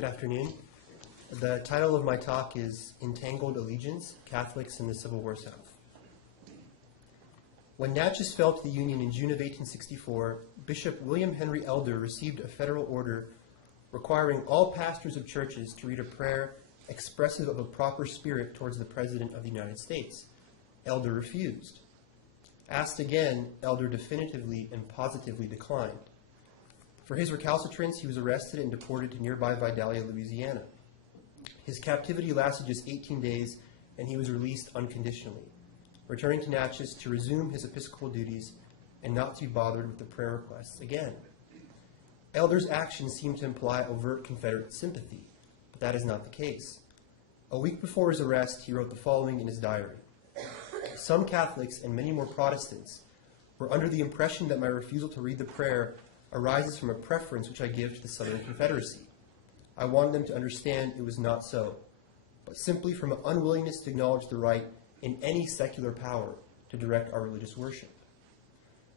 Good afternoon. The title of my talk is Entangled Allegiance, Catholics in the Civil War South. When Natchez fell to the Union in June of 1864, Bishop William Henry Elder received a federal order requiring all pastors of churches to read a prayer expressive of a proper spirit towards the President of the United States. Elder refused. Asked again, Elder definitively and positively declined. For his recalcitrance, he was arrested and deported to nearby Vidalia, Louisiana. His captivity lasted just 18 days, and he was released unconditionally, returning to Natchez to resume his episcopal duties and not to be bothered with the prayer requests again. Elder's actions seem to imply overt Confederate sympathy, but that is not the case. A week before his arrest, he wrote the following in his diary. Some Catholics and many more Protestants were under the impression that my refusal to read the prayer arises from a preference which I give to the Southern Confederacy. I wanted them to understand it was not so, but simply from an unwillingness to acknowledge the right in any secular power to direct our religious worship.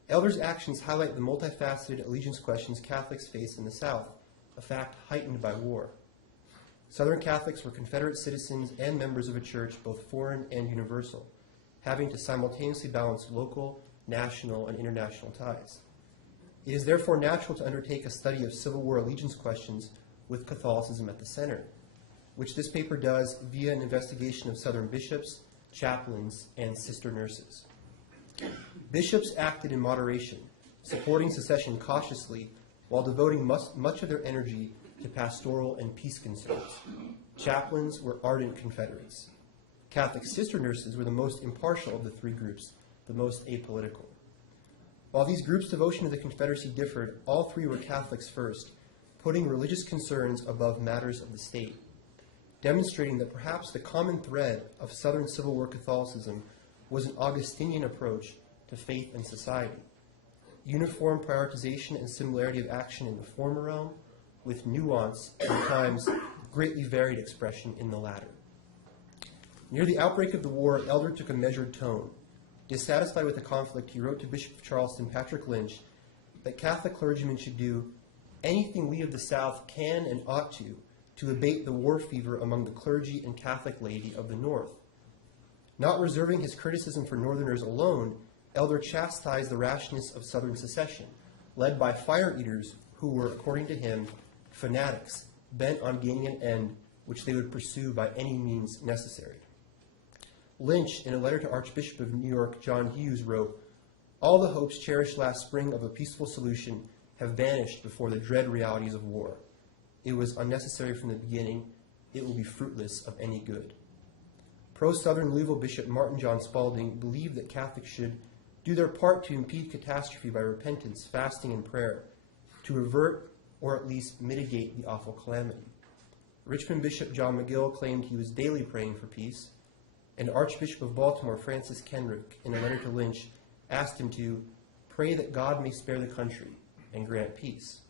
Elder's actions highlight the multifaceted allegiance questions Catholics face in the South, a fact heightened by war. Southern Catholics were Confederate citizens and members of a church, both foreign and universal, having to simultaneously balance local, national, and international ties. It is therefore natural to undertake a study of Civil War allegiance questions with Catholicism at the center, which this paper does via an investigation of Southern bishops, chaplains, and sister nurses. Bishops acted in moderation, supporting secession cautiously while devoting much of their energy to pastoral and peace concerns. Chaplains were ardent Confederates. Catholic sister nurses were the most impartial of the three groups, the most apolitical. While these groups' devotion to the Confederacy differed, all three were Catholics first, putting religious concerns above matters of the state, demonstrating that perhaps the common thread of Southern Civil War Catholicism was an Augustinian approach to faith and society, uniform prioritization and similarity of action in the former realm, with nuance and at times greatly varied expression in the latter. Near the outbreak of the war, Elder took a measured tone. Dissatisfied with the conflict, he wrote to Bishop of Charleston, Patrick Lynch, that Catholic clergymen should do anything we of the South can and ought to abate the war fever among the clergy and Catholic laity of the North. Not reserving his criticism for Northerners alone, Elder chastised the rashness of Southern secession, led by fire-eaters who were, according to him, fanatics bent on gaining an end which they would pursue by any means necessary. Lynch, in a letter to Archbishop of New York John Hughes, wrote, "All the hopes cherished last spring of a peaceful solution have vanished before the dread realities of war. It was unnecessary from the beginning. It will be fruitless of any good." Pro-Southern Louisville Bishop Martin John Spalding believed that Catholics should do their part to impede catastrophe by repentance, fasting, and prayer, to avert or at least mitigate the awful calamity. Richmond Bishop John McGill claimed he was daily praying for peace, and Archbishop of Baltimore Francis Kenrick, in a letter to Lynch, asked him to pray that God may spare the country and grant peace.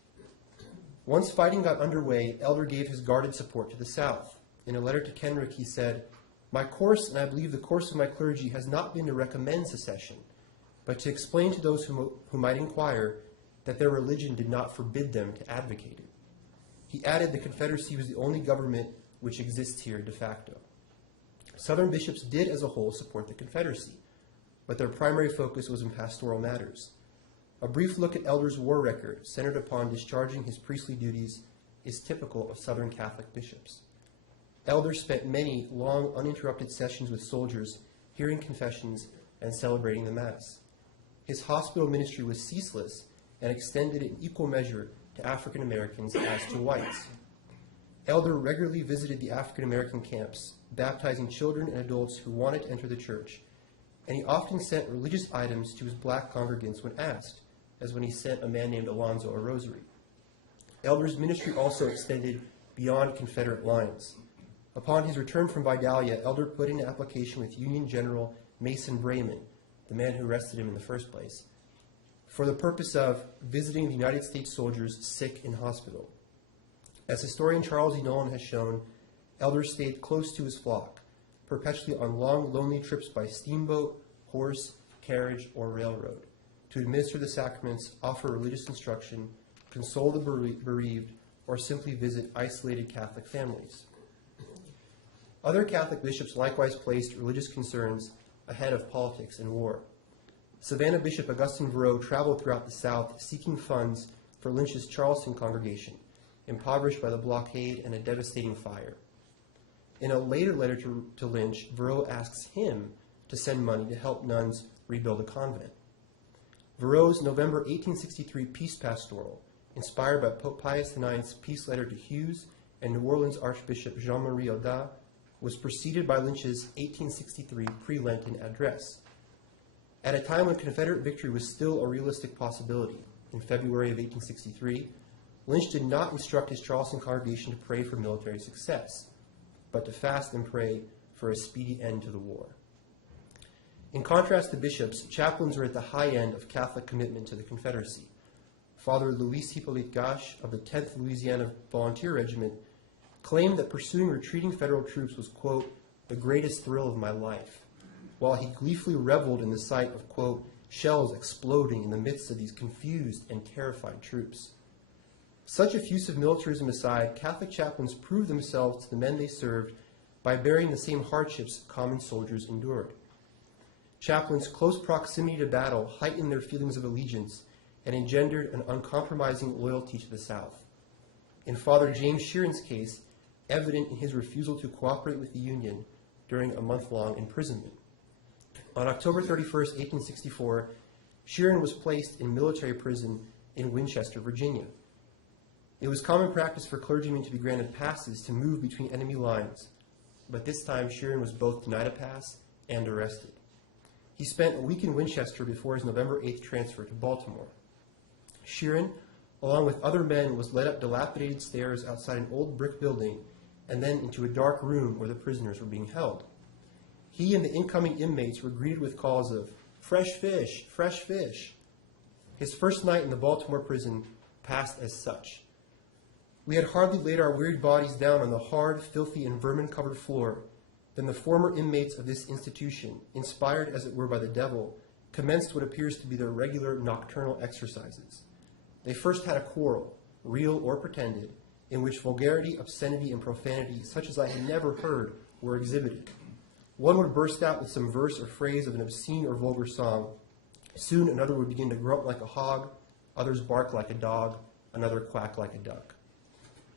Once fighting got underway, Elder gave his guarded support to the South. In a letter to Kenrick, he said, "My course, and I believe the course of my clergy, has not been to recommend secession, but to explain to those who might inquire that their religion did not forbid them to advocate it." He added the Confederacy was the only government which exists here de facto. Southern bishops did as a whole support the Confederacy, but their primary focus was in pastoral matters. A brief look at Elder's war record, centered upon discharging his priestly duties, is typical of Southern Catholic bishops. Elder spent many long, uninterrupted sessions with soldiers, hearing confessions and celebrating the Mass. His hospital ministry was ceaseless and extended in equal measure to African Americans as to whites. Elder regularly visited the African American camps, baptizing children and adults who wanted to enter the church, and he often sent religious items to his black congregants when asked, as when he sent a man named Alonzo a rosary. Elder's ministry also extended beyond Confederate lines. Upon his return from Vidalia, Elder put in an application with Union General Mason Brayman, the man who arrested him in the first place, for the purpose of visiting the United States soldiers sick in hospital. As historian Charles E. Nolan has shown, Elder stayed close to his flock, perpetually on long, lonely trips by steamboat, horse, carriage, or railroad, to administer the sacraments, offer religious instruction, console the bereaved, or simply visit isolated Catholic families. Other Catholic bishops likewise placed religious concerns ahead of politics and war. Savannah Bishop Augustine Verreau traveled throughout the South seeking funds for Lynch's Charleston congregation, impoverished by the blockade and a devastating fire. In a later letter to Lynch, Verreau asks him to send money to help nuns rebuild a convent. Verreau's November 1863 Peace Pastoral, inspired by Pope Pius IX's peace letter to Hughes and New Orleans Archbishop Jean-Marie Audat, was preceded by Lynch's 1863 pre-Lenten address. At a time when Confederate victory was still a realistic possibility, in February of 1863, Lynch did not instruct his Charleston congregation to pray for military success, but to fast and pray for a speedy end to the war. In contrast to bishops, chaplains were at the high end of Catholic commitment to the Confederacy. Father Louis Hippolyte Gache of the 10th Louisiana Volunteer Regiment claimed that pursuing retreating federal troops was, quote, the greatest thrill of my life, while he gleefully reveled in the sight of, quote, shells exploding in the midst of these confused and terrified troops. Such effusive militarism aside, Catholic chaplains proved themselves to the men they served by bearing the same hardships common soldiers endured. Chaplains' close proximity to battle heightened their feelings of allegiance and engendered an uncompromising loyalty to the South. In Father James Sheeran's case, evident in his refusal to cooperate with the Union during a month-long imprisonment. On October 31, 1864, Sheeran was placed in military prison in Winchester, Virginia. It was common practice for clergymen to be granted passes to move between enemy lines, but this time Sheeran was both denied a pass and arrested. He spent a week in Winchester before his November 8th transfer to Baltimore. Sheeran, along with other men, was led up dilapidated stairs outside an old brick building and then into a dark room where the prisoners were being held. He and the incoming inmates were greeted with calls of, "Fresh fish, fresh fish." His first night in the Baltimore prison passed as such. We had hardly laid our wearied bodies down on the hard, filthy, and vermin-covered floor than the former inmates of this institution, inspired as it were by the devil, commenced what appears to be their regular nocturnal exercises. They first had a quarrel, real or pretended, in which vulgarity, obscenity, and profanity, such as I had never heard, were exhibited. One would burst out with some verse or phrase of an obscene or vulgar song. Soon another would begin to grunt like a hog, others bark like a dog, another quack like a duck.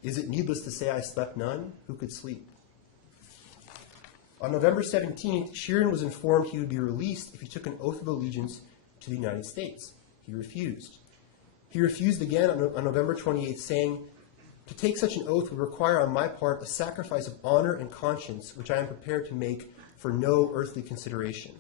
Is it needless to say I slept none? Who could sleep? On November 17th, Sheeran was informed he would be released if he took an oath of allegiance to the United States. He refused. He refused again on November 28th, saying, "To take such an oath would require on my part a sacrifice of honor and conscience, which I am prepared to make for no earthly consideration."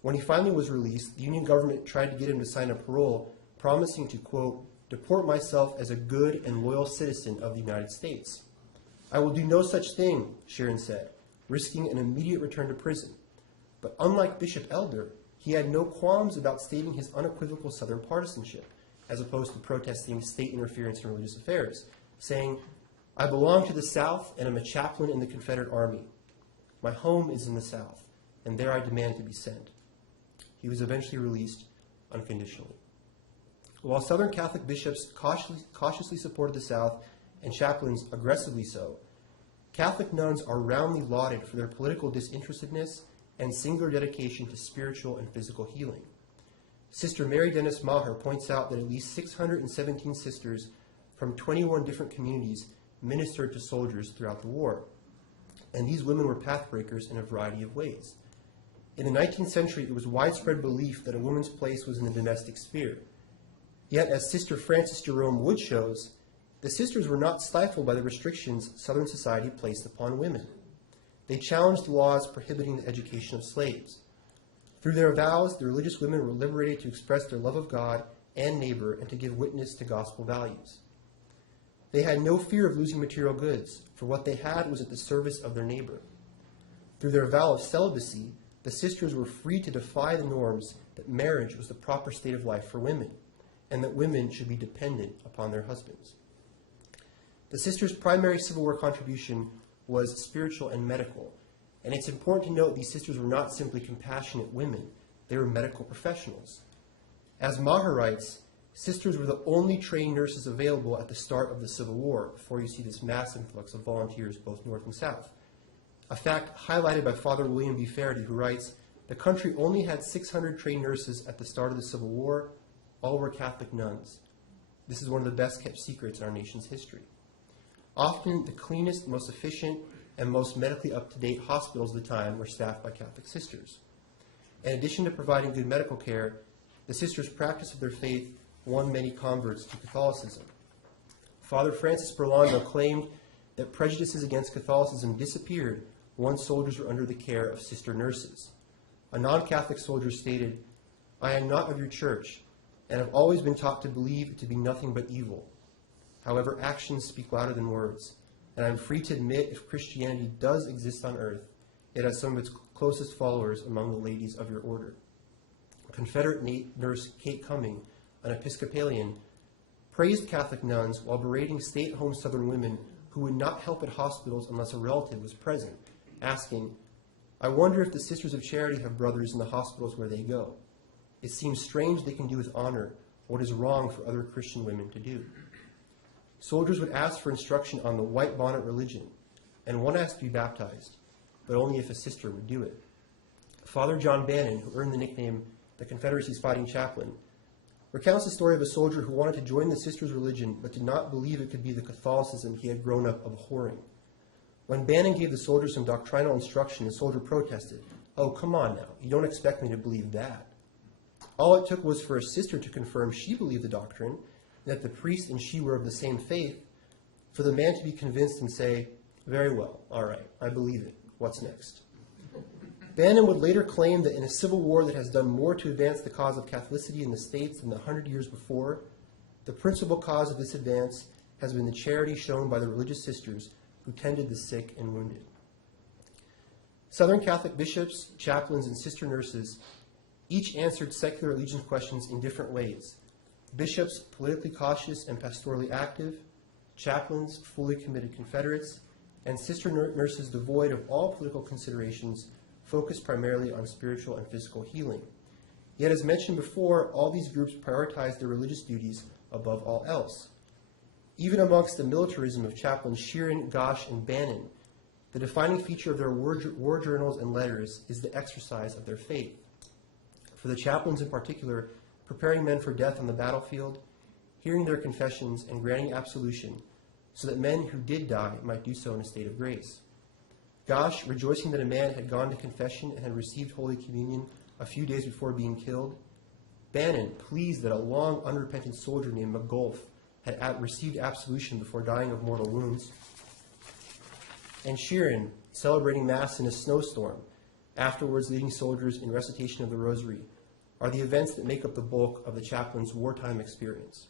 When he finally was released, the Union government tried to get him to sign a parole, promising to, quote, "deport myself as a good and loyal citizen of the United States." "I will do no such thing," Sheeran said, risking an immediate return to prison. But unlike Bishop Elder, he had no qualms about stating his unequivocal Southern partisanship, as opposed to protesting state interference in religious affairs, saying, "I belong to the South and am a chaplain in the Confederate Army. My home is in the South, and there I demand to be sent." He was eventually released unconditionally. While Southern Catholic bishops cautiously supported the South and chaplains aggressively so, Catholic nuns are roundly lauded for their political disinterestedness and singular dedication to spiritual and physical healing. Sister Mary Dennis Maher points out that at least 617 sisters from 21 different communities ministered to soldiers throughout the war, and these women were pathbreakers in a variety of ways. In the 19th century, it was widespread belief that a woman's place was in the domestic sphere. Yet, as Sister Frances Jerome Wood shows, the sisters were not stifled by the restrictions Southern society placed upon women. They challenged laws prohibiting the education of slaves. Through their vows, the religious women were liberated to express their love of God and neighbor and to give witness to gospel values. They had no fear of losing material goods, for what they had was at the service of their neighbor. Through their vow of celibacy, the sisters were free to defy the norms that marriage was the proper state of life for women, and that women should be dependent upon their husbands. The sisters' primary Civil War contribution was spiritual and medical, and it's important to note these sisters were not simply compassionate women, they were medical professionals. As Maher writes, sisters were the only trained nurses available at the start of the Civil War, before you see this mass influx of volunteers both north and south. A fact highlighted by Father William B. Faraday, who writes, "The country only had 600 trained nurses at the start of the Civil War. All were Catholic nuns. This is one of the best kept secrets in our nation's history." Often the cleanest, most efficient, and most medically up-to-date hospitals of the time were staffed by Catholic sisters. In addition to providing good medical care, the sisters' practice of their faith won many converts to Catholicism. Father Francis Burlando claimed that prejudices against Catholicism disappeared once soldiers were under the care of sister nurses. A non-Catholic soldier stated, "I am not of your church, and have always been taught to believe it to be nothing but evil. However, actions speak louder than words, and I am free to admit if Christianity does exist on earth, it has some of its closest followers among the ladies of your order." Confederate nurse Kate Cumming, an Episcopalian, praised Catholic nuns while berating stay-at-home Southern women who would not help at hospitals unless a relative was present, asking, "I wonder if the Sisters of Charity have brothers in the hospitals where they go. It seems strange they can do with honor what is wrong for other Christian women to do." Soldiers would ask for instruction on the white bonnet religion, and one asked to be baptized, but only if a sister would do it. Father John Bannon, who earned the nickname the Confederacy's fighting chaplain, recounts the story of a soldier who wanted to join the sisters' religion but did not believe it could be the Catholicism he had grown up abhorring. When Bannon gave the soldier some doctrinal instruction, the soldier protested, "Oh, come on now, you don't expect me to believe that." All it took was for a sister to confirm she believed the doctrine, and that the priest and she were of the same faith, for the man to be convinced and say, "Very well, all right, I believe it. What's next?" Bannon would later claim that in a civil war that has done more to advance the cause of Catholicity in the States than the 100 years before, the principal cause of this advance has been the charity shown by the religious sisters who tended the sick and wounded. Southern Catholic bishops, chaplains, and sister nurses each answered secular allegiance questions in different ways. Bishops, politically cautious and pastorally active; chaplains, fully committed Confederates; and sister nurses devoid of all political considerations, focused primarily on spiritual and physical healing. Yet, as mentioned before, all these groups prioritized their religious duties above all else. Even amongst the militarism of chaplains Sheeran, Gosh, and Bannon, the defining feature of their war journals and letters is the exercise of their faith. For the chaplains in particular, preparing men for death on the battlefield, hearing their confessions, and granting absolution, so that men who did die might do so in a state of grace. Gosh, rejoicing that a man had gone to confession and had received Holy Communion a few days before being killed. Bannon, pleased that a long unrepentant soldier named McGulf had received absolution before dying of mortal wounds. And Sheeran, celebrating Mass in a snowstorm, afterwards leading soldiers in recitation of the Rosary, are the events that make up the bulk of the chaplain's wartime experience.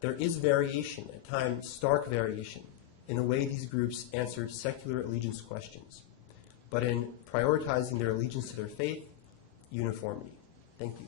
There is variation, at times stark variation, in the way these groups answered secular allegiance questions, but in prioritizing their allegiance to their faith, uniformity. Thank you.